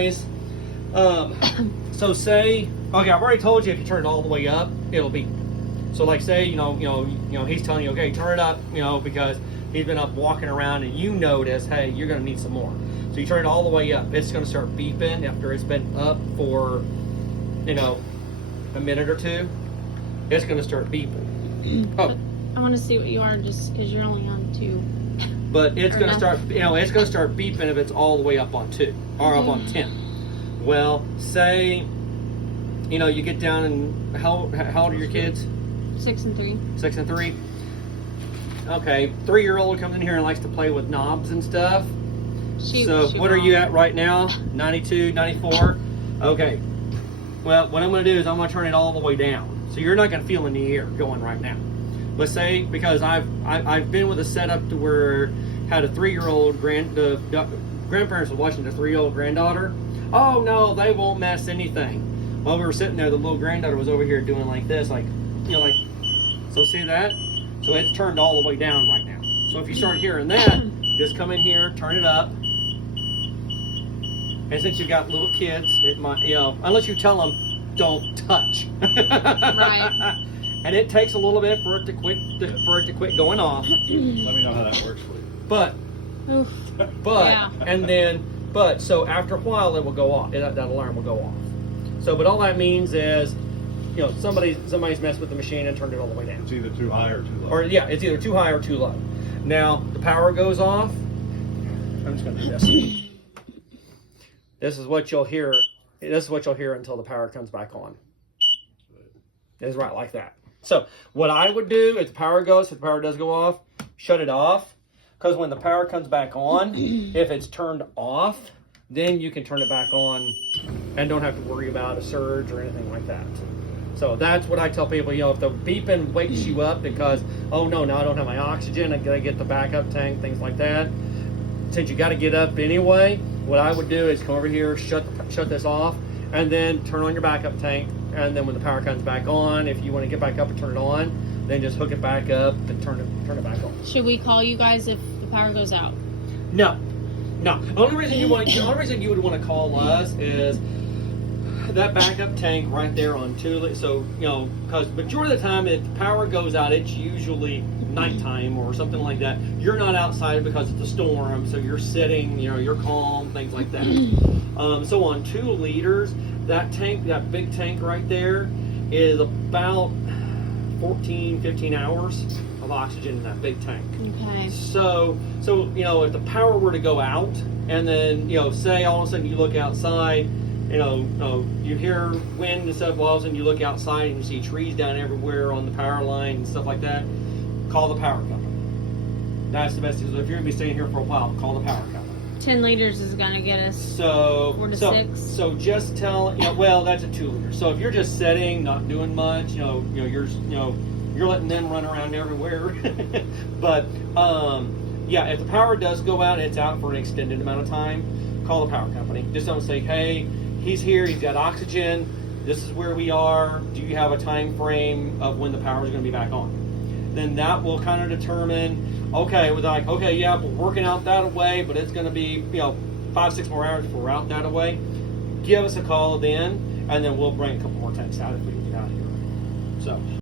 guys, so say, okay, I've already told you if you turn it all the way up, it'll beep. So like say, he's telling you, okay, turn it up, because he's been up walking around and you notice, hey, you're gonna need some more. So you turn it all the way up, it's gonna start beeping after it's been up for, a minute or two. It's gonna start beeping. Oh. I want to see what you are just because you're only on 2. But it's gonna start, it's gonna start beeping if it's all the way up on 2 or up on 10. Well, say, you get down and how old are your kids? 6 and 3. 6 and 3. Okay, 3-year-old comes in here and likes to play with knobs and stuff. So what are you at right now? 92, 94? Okay. Well, what I'm going to do is I'm going to turn it all the way down. So you're not going to feel any ear going right now. Let's say, because I've been with a setup to where had a 3-year-old the grandparents were watching the 3-year-old granddaughter. Oh no, they won't mess anything. While we were sitting there, the little granddaughter was over here doing like this, like, so see that? So it's turned all the way down right now. So if you start hearing that, just come in here, turn it up. And since you've got little kids, it might, unless you tell them, don't touch. Right. And it takes a little bit for it to quit going off. Let me know how that works for you. But Yeah. So after a while it will go off. That alarm will go off. So, but all that means is, somebody's messed with the machine and turned it all the way down. It's either too high or too low. Or yeah, it's either too high or too low. Now the power goes off. I'm just gonna do this. This is what you'll hear. This is what you'll hear until the power comes back on. It's right like that. So what I would do if the power does go off, shut it off. Because when the power comes back on, if it's turned off, then you can turn it back on and don't have to worry about a surge or anything like that. So that's what I tell people, if the beeping wakes you up because, oh no, now I don't have my oxygen, I gotta get the backup tank, things like that. Since you gotta get up anyway, what I would do is come over here, shut this off, and then turn on your backup tank. And then when the power comes back on, if you want to get back up and turn it on, then just hook it back up and turn it back on. Should we call you guys if the power goes out? No. The only reason you would want to call us is that backup tank right there on 2. So because majority of the time, if the power goes out, it's usually nighttime or something like that. You're not outside because it's a storm, so you're sitting, you're calm, things like that. So on 2 liters, that big tank right there is about 15 hours of oxygen in that big tank. Okay. So if the power were to go out and then, say all of a sudden you look outside, you hear wind and stuff, all of a sudden you look outside and you see trees down everywhere on the power line and stuff like that, call the power company. That's the best thing. So if you're going to be staying here for a while, call the power company. 10 liters is going to get us 4 to 6. So just tell, well, that's a 2 liter. So if you're just sitting, not doing much, you're letting them run around everywhere. But if the power does go out and it's out for an extended amount of time, call the power company. Just don't say, hey, he's here, he's got oxygen, this is where we are, do you have a time frame of when the power is going to be back on? Then that will kind of determine, okay, we're working out that way, but it's going to be 5-6 more hours before we're out that way. Give us a call then, and then we'll bring a couple more tanks out if we can get out of here. So